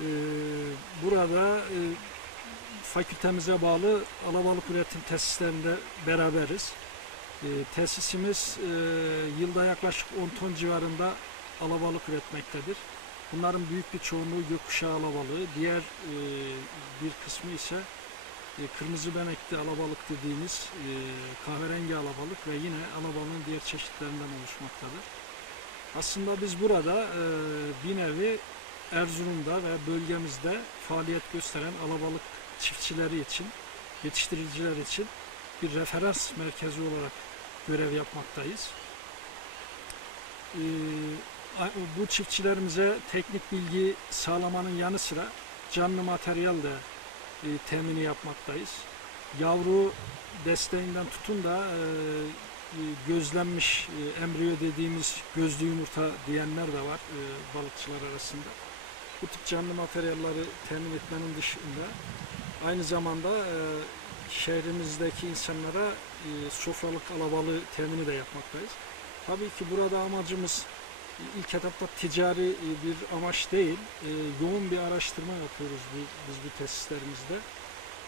Ee, burada e, fakültemize bağlı alabalık üretim tesislerinde beraberiz. Ee, tesisimiz e, yılda yaklaşık 10 ton civarında alabalık üretmektedir. Bunların büyük bir çoğunluğu gökkuşağı alabalığı, diğer e, bir kısmı ise kırmızı benekli alabalık dediğimiz kahverengi alabalık ve yine alabalığın diğer çeşitlerinden oluşmaktadır. Aslında biz burada bir nevi Erzurum'da ve bölgemizde faaliyet gösteren alabalık çiftçileri için, yetiştiriciler için bir referans merkezi olarak görev yapmaktayız. Ee, bu çiftçilerimize teknik bilgi sağlamanın yanı sıra canlı materyal de e, temini yapmaktayız. Yavru desteğinden tutun da e, e, gözlenmiş e, embriyo dediğimiz gözlü yumurta diyenler de var balıkçılar arasında. Bu tip canlı materyalleri temin etmenin dışında aynı zamanda e, şehrimizdeki insanlara e, sofralık alabalığı temini de yapmaktayız. Tabii ki burada amacımız ilk etapta ticari e, bir amaç değil, e, yoğun bir araştırma yapıyoruz bu- biz bu tesislerimizde.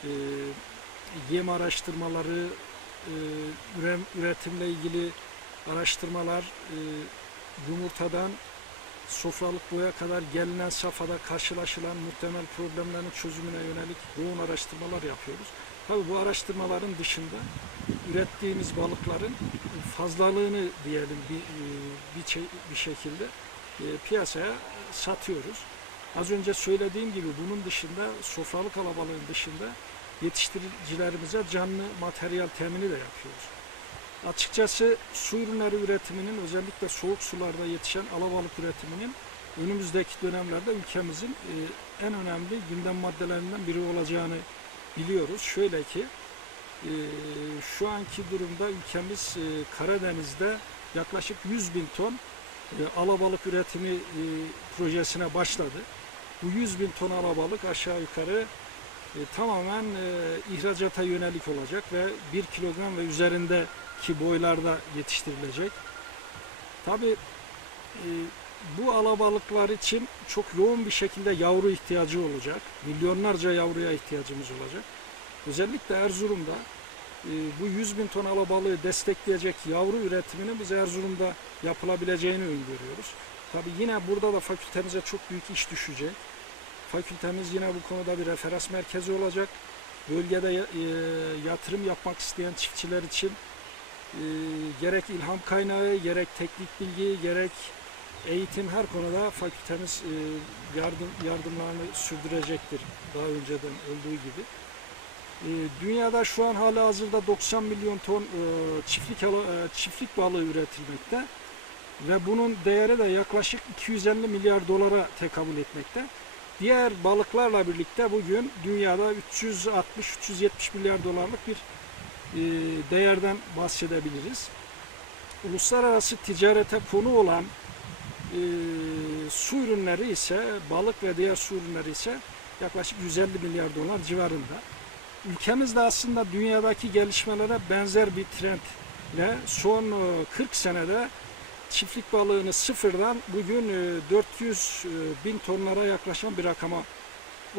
E, Yem araştırmaları, e, üretimle ilgili araştırmalar, e, yumurtadan sofralık boya kadar gelinen safhada karşılaşılan muhtemel problemlerin çözümüne yönelik yoğun araştırmalar yapıyoruz. Tabii bu araştırmaların dışında ürettiğimiz balıkların fazlalığını diyelim bir e, bir, bir şekilde e, piyasaya satıyoruz. Az önce söylediğim gibi bunun dışında sofralık alabalığın dışında yetiştiricilerimize canlı materyal temini de yapıyoruz. Açıkçası su ürünleri üretiminin özellikle soğuk sularda yetişen alabalık üretiminin önümüzdeki dönemlerde ülkemizin e, en önemli gündem maddelerinden biri olacağını biliyoruz. Şöyle ki e, şu anki durumda ülkemiz e, Karadeniz'de yaklaşık 100 bin ton alabalık üretimi projesine başladı. Bu 100 bin ton alabalık aşağı yukarı tamamen ihracata yönelik olacak ve 1 kilogram ve üzerindeki boylarda yetiştirilecek. Tabi bu alabalıklar için çok yoğun bir şekilde yavru ihtiyacı olacak. Milyonlarca yavruya ihtiyacımız olacak. Özellikle Erzurum'da e, bu 100 bin ton alabalığı destekleyecek yavru üretiminin biz Erzurum'da yapılabileceğini öngörüyoruz. Tabi yine burada da fakültemize çok büyük iş düşecek. Fakültemiz yine bu konuda bir referans merkezi olacak. Bölgede e, yatırım yapmak isteyen çiftçiler için e, gerek ilham kaynağı, gerek teknik bilgi, gerek eğitim her konuda fakültemiz e, yardım yardımlarını sürdürecektir daha önceden olduğu gibi. E, Dünyada şu an hala hazırda 90 milyon ton e, çiftlik e, çiftlik balığı üretilmekte ve bunun değeri de yaklaşık 250 milyar dolara tekabül etmekte. Diğer balıklarla birlikte bugün dünyada 360-370 milyar dolarlık bir değerden bahsedebiliriz. Uluslararası ticarete konu olan e, su ürünleri ise balık ve diğer su ürünleri ise yaklaşık 150 milyar dolar civarında. Ülkemiz de aslında dünyadaki gelişmelere benzer bir trendle son e, 40 senede çiftlik balığını sıfırdan bugün e, 400 e, bin tonlara yaklaşan bir rakama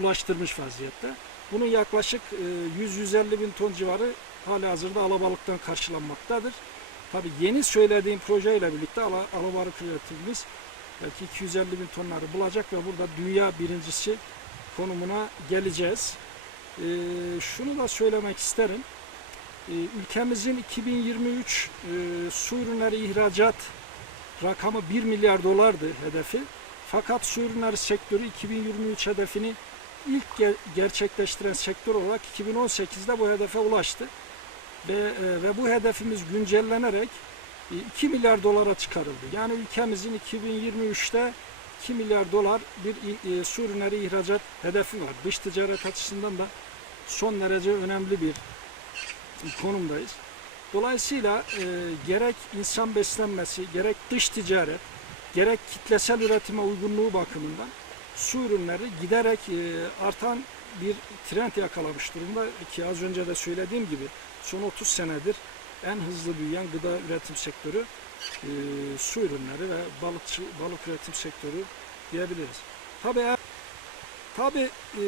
ulaştırmış vaziyette. Bunun yaklaşık e, 100-150 bin ton civarı hala hazırda alabalıktan karşılanmaktadır. Tabi yeni söylediğim projeyle birlikte ala, alabalık üretimimiz belki 250 bin tonları bulacak ve burada dünya birincisi konumuna geleceğiz. E, şunu da söylemek isterim. E, ülkemizin 2023 e, su ürünleri ihracat rakamı 1 milyar dolardı hedefi. Fakat su ürünleri sektörü 2023 hedefini ilk ge- gerçekleştiren sektör olarak 2018'de bu hedefe ulaştı. Ve, e, ve bu hedefimiz güncellenerek e, 2 milyar dolara çıkarıldı. Yani ülkemizin 2023'te 2 milyar dolar bir e, su ürünleri ihracat hedefi var. Dış ticaret açısından da son derece önemli bir konumdayız. Dolayısıyla e, gerek insan beslenmesi, gerek dış ticaret, gerek kitlesel üretime uygunluğu bakımından su ürünleri giderek e, artan bir trend yakalamış durumda ki az önce de söylediğim gibi son 30 senedir en hızlı büyüyen gıda üretim sektörü e, su ürünleri ve balıkçı balık üretim sektörü diyebiliriz. Tabii eğer Tabii e,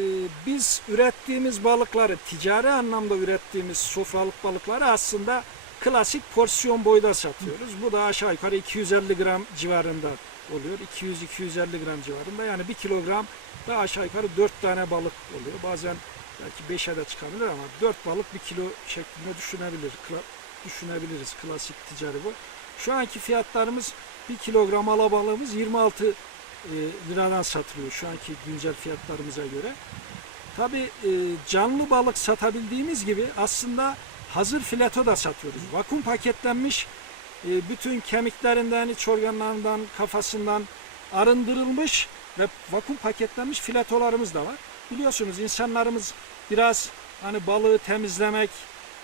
biz ürettiğimiz balıkları, ticari anlamda ürettiğimiz sofralık balıkları aslında klasik porsiyon boyda satıyoruz. Bu da aşağı yukarı 250 gram civarında oluyor. 200-250 gram civarında. Yani 1 kilogram da aşağı yukarı 4 tane balık oluyor. Bazen belki 5'e de çıkabilir ama 4 balık 1 kilo şeklinde düşünebilir. Kla- düşünebiliriz klasik ticari bu. Şu anki fiyatlarımız 1 kilogram alabalığımız 26 e, liradan satılıyor şu anki güncel fiyatlarımıza göre. Tabi canlı balık satabildiğimiz gibi aslında hazır fileto da satıyoruz. Vakum paketlenmiş e, bütün kemiklerinden, iç organlarından, kafasından arındırılmış ve vakum paketlenmiş filetolarımız da var. Biliyorsunuz insanlarımız biraz hani balığı temizlemek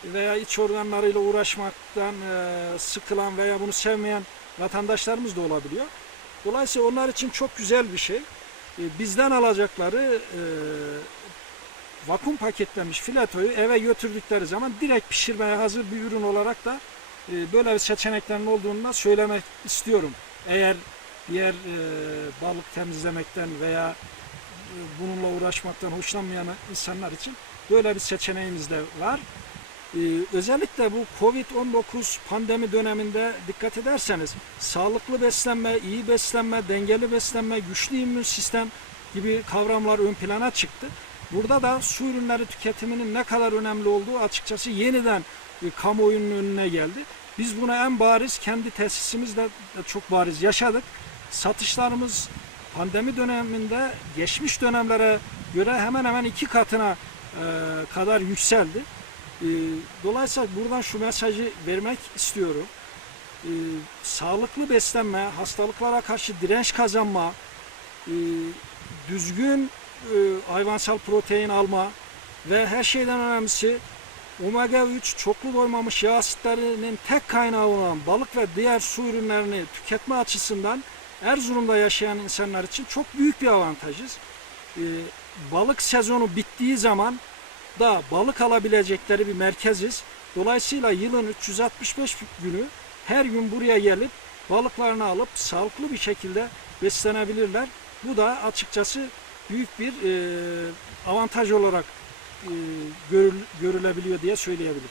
veya iç organlarıyla uğraşmaktan e, sıkılan veya bunu sevmeyen vatandaşlarımız da olabiliyor. Dolayısıyla onlar için çok güzel bir şey. E, Bizden alacakları e, vakum paketlenmiş filetoyu eve götürdükleri zaman direkt pişirmeye hazır bir ürün olarak da e, böyle bir seçeneklerin olduğunu da söylemek istiyorum. Eğer diğer e, balık temizlemekten veya bununla uğraşmaktan hoşlanmayan insanlar için böyle bir seçeneğimiz de var. Ee, özellikle bu Covid-19 pandemi döneminde dikkat ederseniz sağlıklı beslenme, iyi beslenme, dengeli beslenme, güçlü immün sistem gibi kavramlar ön plana çıktı. Burada da su ürünleri tüketiminin ne kadar önemli olduğu açıkçası yeniden e, kamuoyunun önüne geldi. Biz bunu en bariz kendi tesisimizde de çok bariz yaşadık. Satışlarımız pandemi döneminde geçmiş dönemlere göre hemen hemen iki katına e, kadar yükseldi. E, Dolayısıyla buradan şu mesajı vermek istiyorum. E, Sağlıklı beslenme, hastalıklara karşı direnç kazanma, e, düzgün e, hayvansal protein alma ve her şeyden önemlisi omega 3 çoklu doymamış yağ asitlerinin tek kaynağı olan balık ve diğer su ürünlerini tüketme açısından Erzurum'da yaşayan insanlar için çok büyük bir avantajız. E, Balık sezonu bittiği zaman da balık alabilecekleri bir merkeziz. Dolayısıyla yılın 365 günü her gün buraya gelip balıklarını alıp sağlıklı bir şekilde beslenebilirler. Bu da açıkçası büyük bir e, avantaj olarak e, görül- görülebiliyor diye söyleyebilirim.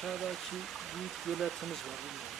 Aşağıdaki büyük göletimiz var. bilmiyorum.